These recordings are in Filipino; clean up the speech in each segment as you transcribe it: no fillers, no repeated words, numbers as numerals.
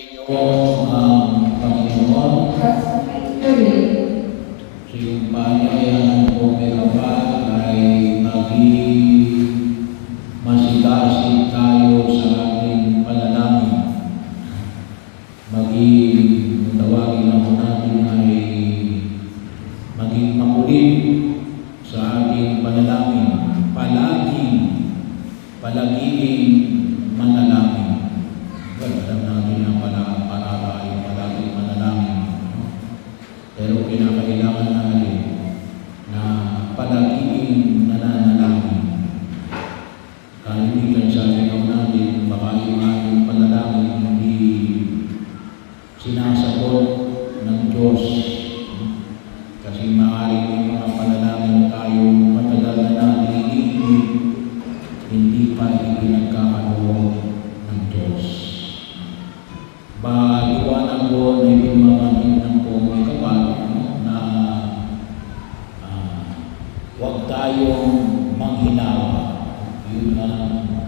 ang Panginoon, simpayan po may kapal ay maging masigasig tayo sa ating panalangin. Maging tawagin ako natin ay maging makulit sa ating panalangin. Palaging manalangin. Alam natin na para tayo palaging manalangin. Pero kinakailangan natin na palaging nananalangin. Kalimitan sa atin natin, baka yung ating panalangin hindi sinasagot ng Diyos. Kasi maaaring may mga panalangin tayo matagal na natin hindi pa ipinagkakaloob ng Diyos. Liwanag ko na ibinamamit ng may kapal na huwag tayong manghinawa. Yun ang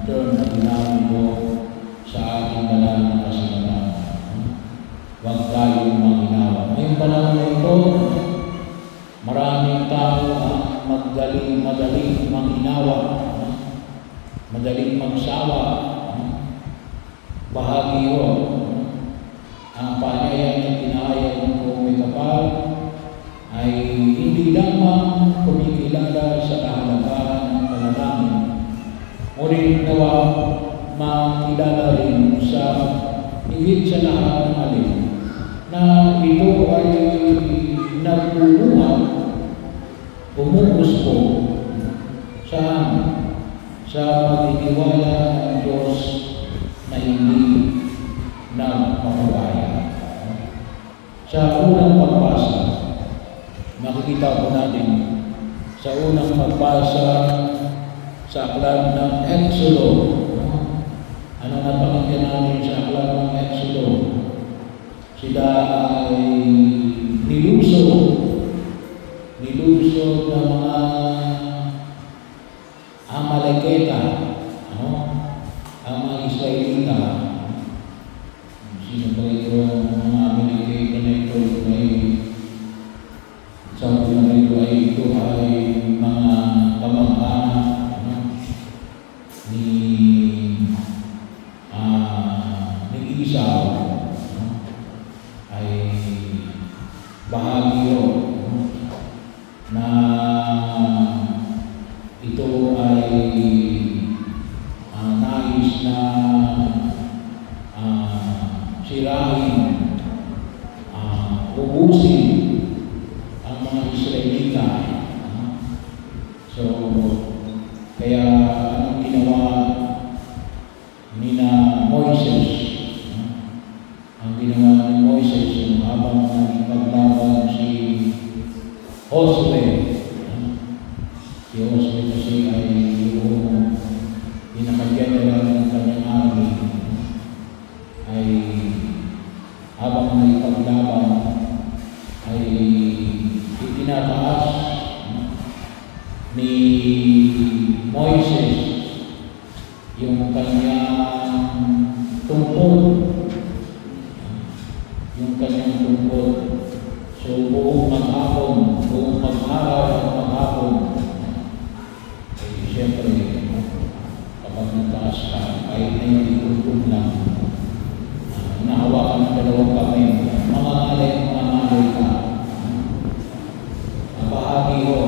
term na ginamit ko sa ating banal na kasulatan. Huwag tayong manghinawa. Ngayong panahon na ito, maraming tao ang madaling manghinawa, madaling magsawa. Bahagi yun. Ang paanyaya na pinahayag ng may kapal ay hindi lamang kumikilala sa kahalagaan ng panalangin, ngunit nawa makilala rin sa higit sa lahat ng alin na ito ay nagbubuhat, umuuspo sa pagtitiwala ng Diyos na hindi nagpapabaya. Sa unang pagbasa, makikita po natin sa unang pagbasa sa aklat ng Exodo. Ano napakinggan natin sa aklat ng Exodo? Sila ay nilusog ng mga Amalekita, ang mga Israelita. Sino ba ito ang mga Amalekita na ito? Sabi na ito ay mga kamag-anak ni Esau, ay bahagi yun na ito ay nais na sirahin, ubusin ang mga Israelita. So, kaya anong ginawa ni Moises? Ang ginawa ni Moises habang nagpaglaban si Josue. Si Josue kasi ay yung pinaka-general ng kanyang army, ay habang nagpaglaban ay itinataas ni Moises yung kanyang tungkol. So buong maghapon, buong mag-araw at maghapon, ay siyempre kapag nagtaas ka, kahit na yung itutog lang, nahawakan ng dalawang kamay, mga alay ka. Ang bahagi ko,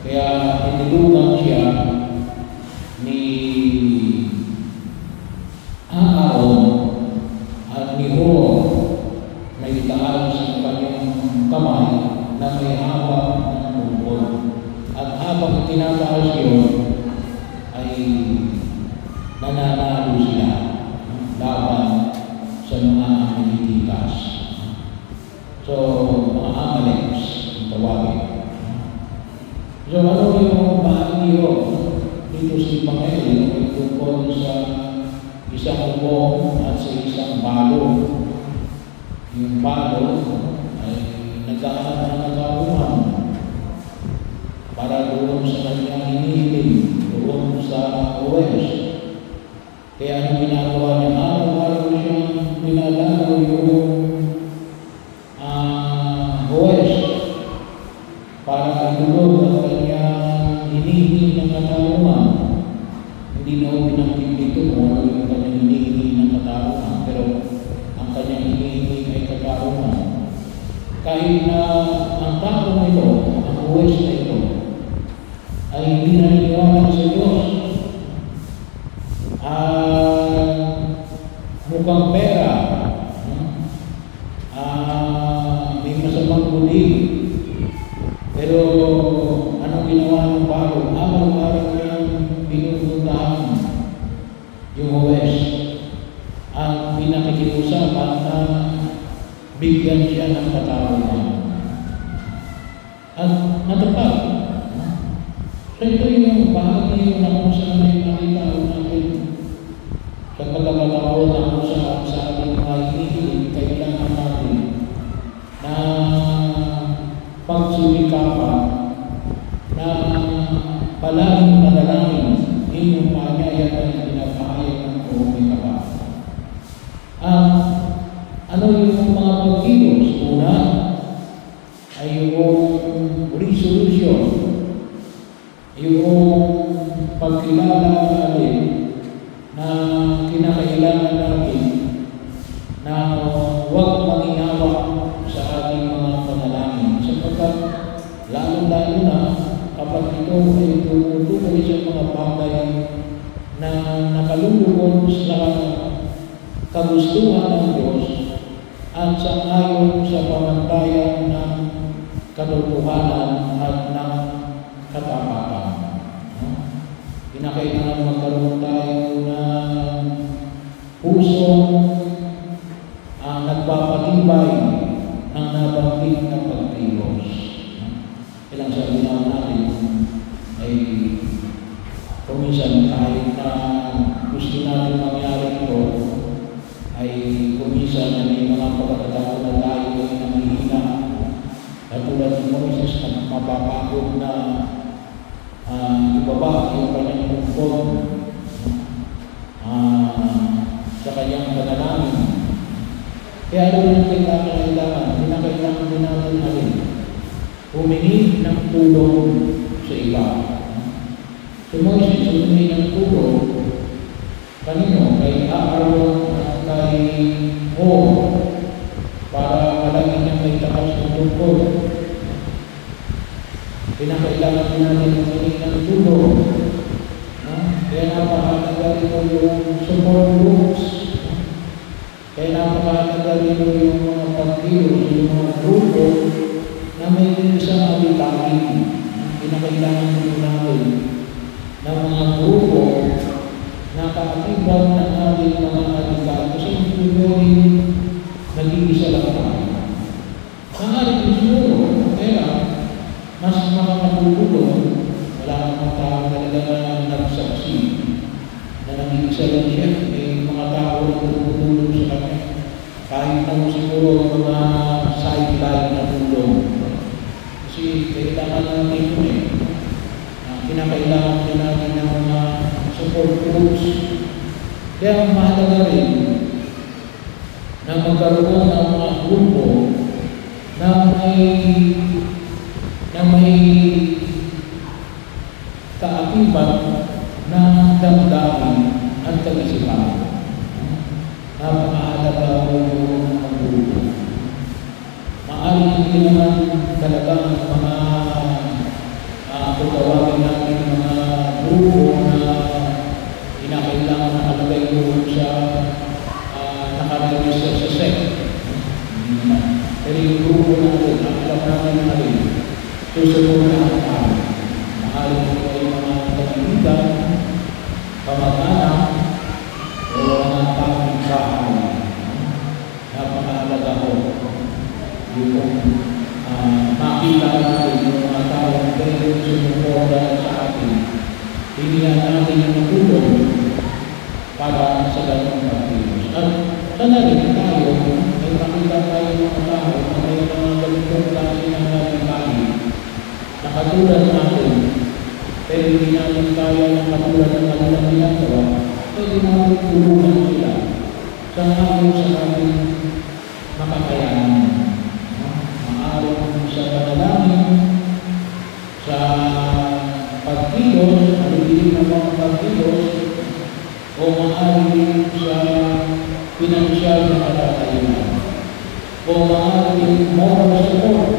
kaya tinulugan siya ni Aaron at ni Hur na itaas sa kanyang kamay na may hawak ng tungkol. At habang tinataas yun, ay nananalo sila laban sa mga Amalekitas. So, mga Amaleks, ang tawagin. So, ano yung bahagi yun? Dito si Panginoon ay tungkol sa isang ubong at sa isang balo. Yung balo ay nagkakaan ng nagkakuhan para doon sa kanyang hinihiling, doon sa West. Kaya anong ginagawa niya? Araw-araw siyang kahit na ang taong ito, ang huwes na ito, ay hindi naniniwala sa Diyos, mukhang pera, may masamang budi, pero anong ginawa ng bago? Araw-araw niyang pinupuntahan yung huwes. Ang pinakikiusapan na bigyan siya ng katarungan. At natapag. So ito yung bahagi na kung saan ay nakita natin sa pagkakataon na kung sa ating mga hinihiling, kailangan natin na pagsumikapan na palaging manalangin inyong paanyaya na pinapahayag ng Panginoon kapal. Ano yung mga pagkilos? Una ay yung resolution, yung pagkilala natin na kinakailangan natin na huwag mangingawa sa ating mga panalangin, sapagkat lalo-lalo na kapag ito ay tumutukoy sa mga bagay na nakalulunod sa kagustuhan ng Diyos at sa ayon sa pamantayan ng katotohanan at ng katapatan. Kinakailangan magkaroon tayo ng puso nagpapatibay ng nabanggit na pagkilos. Ilang sabi natin ay kuminsan kahit na gusto natin mangyari ito, ay kuminsan na may mga pagkakataon na tayo ay nanghihina. Katulad ng Moises na mapapagod na ibaba yung kanyang bukod sa kanyang panalangin. Kaya ano yung kinakailangan din natin alin? Humingi ng tulong sa iba. Si Moises humingi ng tulong kanino? Kay Aaron at kay Hur para palagi niyang may takas ng tungkol. Pinakailangan din natin humingi ng tulong. Kaya napakahalaga rin mo yung support groups. Kaya napakahalaga rin mo yung mga pagkilos, yung mga grupo na may isang alitahin. Pinakailangan din natin ng mga grupo na kaakibag ng ating mga alitahin. Kasi hindi mo rin nag-iisa lang tayo. Maaari din siguro, kaya mas makakatulong, wala namang tao talaga na nagsaksi na nag-iisa lang siya. May mga tao na tutulong sa kanya. Kahit na siguro mga sideline na tulong. Kasi kailangan natin ito kinakailangan din natin ng mga support groups. Kaya mahalaga rin na magkaroon ng mga grupo na may kaakibat na damdamin at kaisipan. Napakahalaga yung mga grupo. Maaaring hindi naman talaga ang mga tutawagin natin mga grupo na kinakailangan na kalagay doon sa nakaregister sa SEC. Pero yung grupo natin, ang alam natin natin, susunod na ang tao. Maaaring ito ay mga kaibigan, kamag-anak, o mga taong bahay. Napakahalaga ko yung makita natin yung mga taong pwede sumuporta sa atin. Hinihan natin yung tulong para sa ganong pagkilos. At sana rin tayo, may makita tayo mga tao na may mga ganitong klase ng nagkakain na katulad natin, pero hindi natin kaya ng katulad ng kanilang ginagawa, pwede natin tulungan sila sa ayon sa ating makakayanan. Maaaring sa panalangin, sa pagkilos, alibihin ng mga pagkilos, o maaaring sa pinansyal na katatayunan. o maaaring moral support.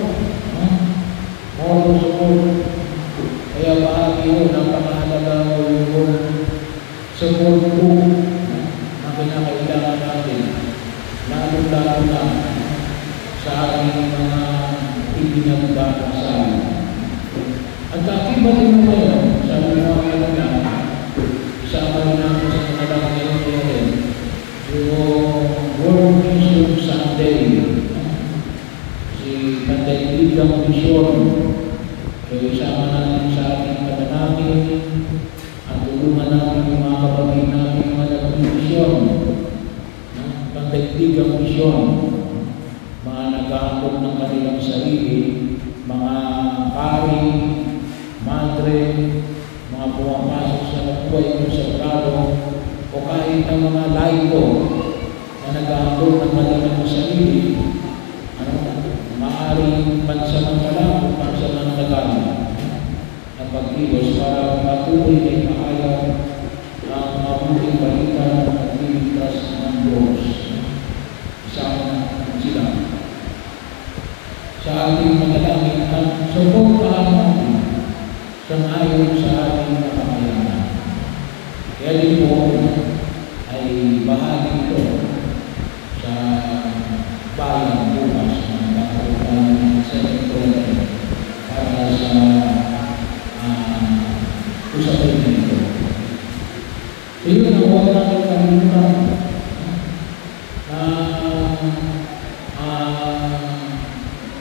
Moral support. Kaya bahagi yun ang pangahalaga o yung support po na kinakailangan natin, lalo-lalo na sa ating mga ipinagdadasal. At kakiba din mo ngayon, sabi mo nga isama rin natin sa kanilang ngayon yung World Mission Sunday. Si Kandaibigang Mission, isama natin sa ating pananamit at tulungan natin yung mga kapatid natin yung mga nag-mission. Kandaibigang Mission, mga nag-aambot ng kanilang sarili, mga pari, madre, mga pumapasok sa buhay ng sagrado, o kahit ng mga laiko na nag-aambot ng kanilang sarili, maaaring pansamantala o pansamantala na pagkilos para patuloy na ipahayag ang mabuting balita ng pagkiligtas ng Diyos. Isama sila sa ating manalangin at suportahan natin sang-ayon sa ating nakakayanan. Kaya din po ay bahagi ito sa bayan bukas ng kakulang sa ito para sa usapin nito. So yun ang huwag natin kalimutan na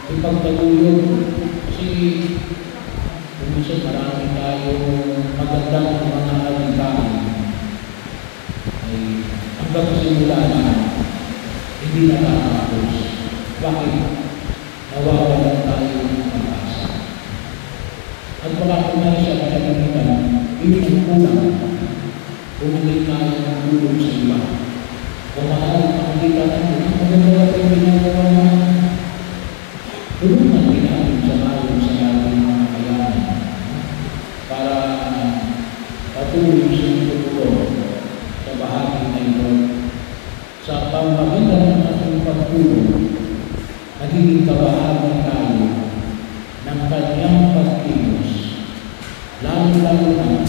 ipagtaguyod kasi minsan marami tayo magandang mga alikain ay hanggang simula na hindi nakakapos. Bakit? Nawawalan tayo ng pag-asa. At baka kumain siya katagamitan, yun ang kulang. Bumili tayo ng tulong sa iba. Kung maaaring makikita natin, ang maganda natin ginagawa na tulungan din natin sa ayon sa ating mga kayanan para patuloy sa tutulong sa bahagi na ito. Sa pamamagitan ng ating pagtulong, nagiging kabahagi tayo ng kanyang pagkilos, lalo-lalo na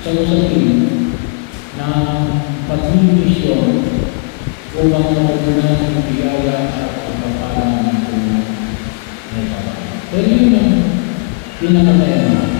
sa usapin na pagmimisyon upang matutunan ng biyaya at pagpapalang ng tulong. Pero yun ang pinakatayan.